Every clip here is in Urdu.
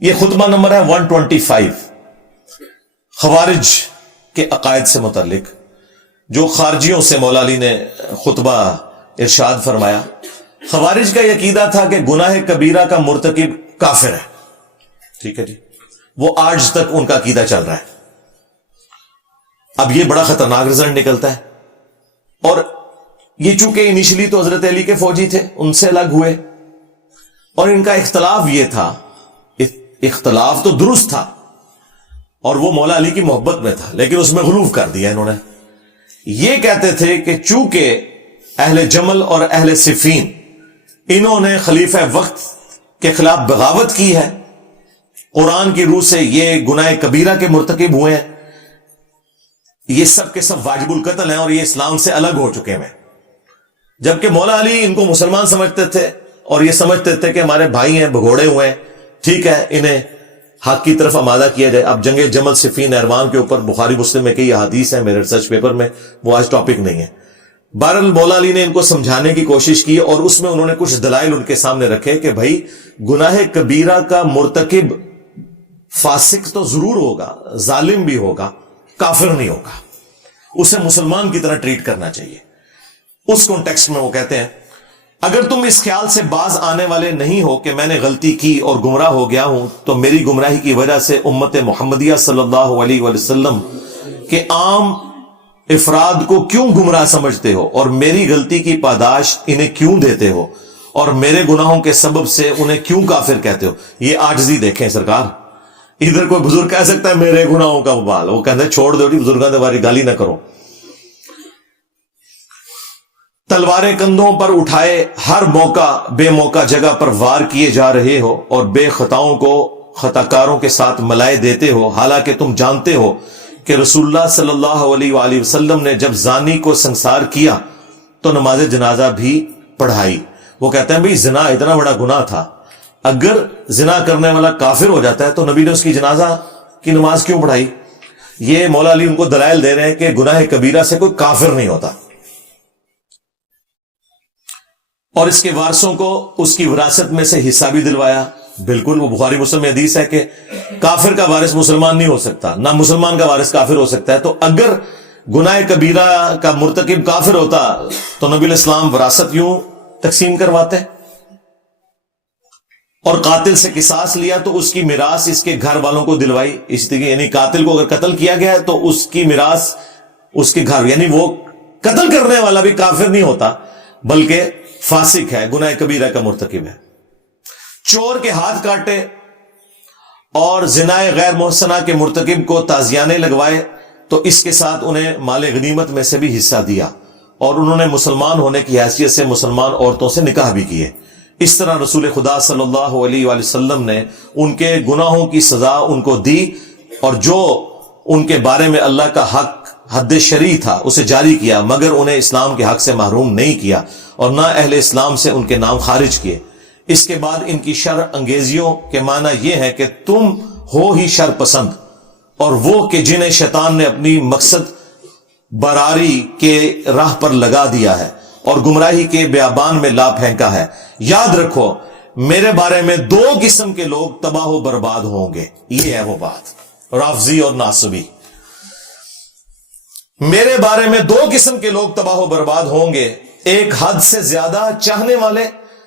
یہ خطبہ نمبر ہے 125، خوارج کے عقائد سے متعلق جو خارجیوں سے مولا علی نے خطبہ ارشاد فرمایا۔ خوارج کا یہ عقیدہ تھا کہ گناہ کبیرہ کا مرتکب کافر ہے، ٹھیک ہے جی، وہ آج تک ان کا عقیدہ چل رہا ہے۔ اب یہ بڑا خطرناک رزلٹ نکلتا ہے، اور یہ چونکہ انیشلی تو حضرت علی کے فوجی تھے، ان سے الگ ہوئے، اور ان کا اختلاف یہ تھا، اختلاف تو درست تھا اور وہ مولا علی کی محبت میں تھا، لیکن اس میں غلوف کر دیا انہوں نے۔ یہ کہتے تھے کہ چونکہ اہل جمل اور اہل صفین انہوں نے خلیفہ وقت کے خلاف بغاوت کی ہے، قرآن کی روح سے یہ گناہ کبیرہ کے مرتکب ہوئے ہیں، یہ سب کے سب واجب القتل ہیں اور یہ اسلام سے الگ ہو چکے ہیں۔ جبکہ مولا علی ان کو مسلمان سمجھتے تھے اور یہ سمجھتے تھے کہ ہمارے بھائی ہیں، بھگوڑے ہوئے ہیں، ٹھیک ہے، انہیں حق کی طرف آمادہ کیا جائے۔ اب جنگ جمل صفین احروان کے اوپر بخاری مسلم میں کئی احادیث ہیں میرے ریسرچ پیپر میں، وہ آج ٹاپک نہیں ہے۔ بہرحال مولا علی نے ان کو سمجھانے کی کوشش کی اور اس میں انہوں نے کچھ دلائل ان کے سامنے رکھے کہ بھائی گناہ کبیرہ کا مرتکب فاسق تو ضرور ہوگا، ظالم بھی ہوگا، کافر نہیں ہوگا، اسے مسلمان کی طرح ٹریٹ کرنا چاہیے۔ اس کانٹیکسٹ میں وہ کہتے ہیں اگر تم اس خیال سے باز آنے والے نہیں ہو کہ میں نے غلطی کی اور گمراہ ہو گیا ہوں تو میری گمراہی کی وجہ سے امت محمدیہ صلی اللہ علیہ وسلم کے عام افراد کو کیوں گمراہ سمجھتے ہو اور میری غلطی کی پاداش انہیں کیوں دیتے ہو اور میرے گناہوں کے سبب سے انہیں کیوں کافر کہتے ہو۔ یہ عاجزی دیکھیں سرکار، ادھر کوئی بزرگ کہہ سکتا ہے میرے گناہوں کا وبال، وہ کہتے ہیں چھوڑ دو جی بزرگاں تمہاری گالی نہ کرو۔ تلواریں کندھوں پر اٹھائے ہر موقع بے موقع جگہ پر وار کیے جا رہے ہو اور بے خطاؤں کو خطاکاروں کے ساتھ ملائے دیتے ہو، حالانکہ تم جانتے ہو کہ رسول اللہ صلی اللہ علیہ وآلہ وسلم نے جب زانی کو سنسار کیا تو نماز جنازہ بھی پڑھائی۔ وہ کہتے ہیں بھئی زنا اتنا بڑا گناہ تھا، اگر زنا کرنے والا کافر ہو جاتا ہے تو نبی نے اس کی جنازہ کی نماز کیوں پڑھائی؟ یہ مولا علی ان کو دلائل دے رہے ہیں کہ گناہ کبیرہ سے کوئی کافر نہیں ہوتا، اور اس کے وارثوں کو اس کی وراثت میں سے حصہ بھی دلوایا۔ بالکل، وہ بخاری مسلم میں حدیث ہے کہ کافر کا وارث مسلمان نہیں ہو سکتا، نہ مسلمان کا وارث کافر ہو سکتا ہے۔ تو اگر گناہ کبیرہ کا مرتکب کافر ہوتا تو نبی الاسلام وراثت یوں تقسیم کرواتے، اور قاتل سے قصاص لیا تو اس کی میراث اس کے گھر والوں کو دلوائی۔ اس طریقے یعنی قاتل کو اگر قتل کیا گیا ہے تو اس کی میراث اس کے گھر، یعنی وہ قتل کرنے والا بھی کافر نہیں ہوتا بلکہ فاسق ہے، گناہ کبیرہ کا مرتکب ہے۔ چور کے ہاتھ کاٹے اور زنا غیر محسنہ کے مرتکب کو تازیانے لگوائے تو اس کے ساتھ انہیں مال غنیمت میں سے بھی حصہ دیا، اور انہوں نے مسلمان ہونے کی حیثیت سے مسلمان عورتوں سے نکاح بھی کیے۔ اس طرح رسول خدا صلی اللہ علیہ وآلہ وسلم نے ان کے گناہوں کی سزا ان کو دی، اور جو ان کے بارے میں اللہ کا حق حد شرعی تھا اسے جاری کیا، مگر انہیں اسلام کے حق سے محروم نہیں کیا اور نہ اہل اسلام سے ان کے نام خارج کیے۔ اس کے بعد ان کی شر انگیزیوں کے معنی یہ ہے کہ تم ہو ہی شر پسند، اور وہ کہ جنہیں شیطان نے اپنی مقصد براری کے راہ پر لگا دیا ہے اور گمراہی کے بیابان میں لا پھینکا ہے۔ یاد رکھو میرے بارے میں دو قسم کے لوگ تباہ و برباد ہوں گے، یہ ہے وہ بات، رافضی اور ناصبی۔ میرے بارے میں دو قسم کے لوگ تباہ و برباد ہوں گے، ایک حد سے زیادہ چاہنے والے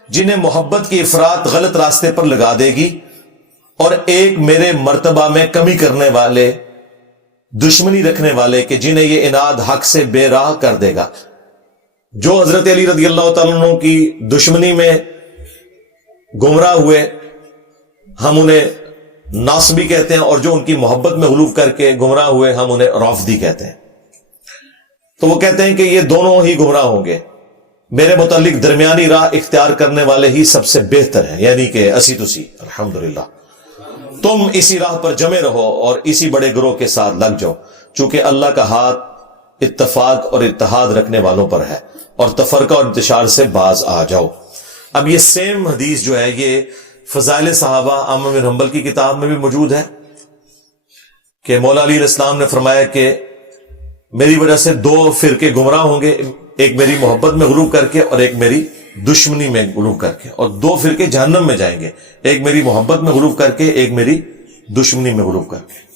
جنہیں محبت کی افراط غلط راستے پر لگا دے گی، اور ایک میرے مرتبہ میں کمی کرنے والے، دشمنی رکھنے والے کہ جنہیں یہ اناد حق سے بے راہ کر دے گا۔ جو حضرت علی رضی اللہ تعالیٰ عنہ کی دشمنی میں گمراہ ہوئے ہم انہیں ناصبی کہتے ہیں، اور جو ان کی محبت میں غلو کر کے گمراہ ہوئے ہم انہیں رافضی کہتے ہیں۔ تو وہ کہتے ہیں کہ یہ دونوں ہی گمراہ ہوں گے، میرے متعلق درمیانی راہ اختیار کرنے والے ہی سب سے بہتر ہیں، یعنی کہ اسی تسی الحمدللہ۔ تم اسی راہ پر جمے رہو اور اسی بڑے گروہ کے ساتھ لگ جاؤ، چونکہ اللہ کا ہاتھ اتفاق اور اتحاد رکھنے والوں پر ہے، اور تفرقہ اور انتشار سے باز آ جاؤ۔ اب یہ سیم حدیث جو ہے یہ فضائل صحابہ احمد بن حنبل کی کتاب میں بھی موجود ہے کہ مولا علی علیہ السلام نے فرمایا کہ میری وجہ سے دو فرقے گمراہ ہوں گے، ایک میری محبت میں غلو کر کے اور ایک میری دشمنی میں غلو کر کے، اور 2 فرقے جہنم میں جائیں گے، ایک میری محبت میں غلو کر کے، ایک میری دشمنی میں غلو کر کے.